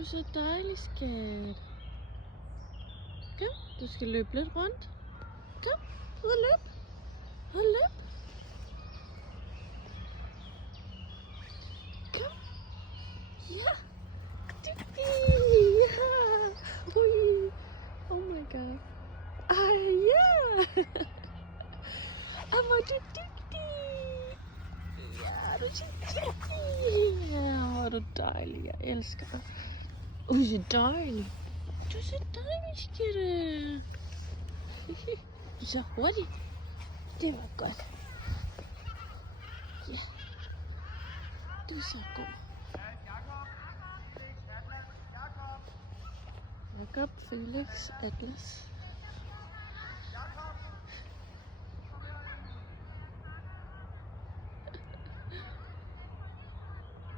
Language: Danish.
Du er så dejlig, skat. Kom, du skal løbe lidt rundt. Kom, ud og løb. Ud og løb. Kom. Ja. Dygtig. Ja. Ui. Oh my god. Ej, ja. Hvor er du dygtig. Ja, du er så dygtig. Ja, hvor er du dejlig. Jeg elsker dig. Ui, så dejlig. Du er så dejlig, skatte. Du er så hurtig. Det var godt. Ja. Du er så god. Jakob, Felix, Atlas.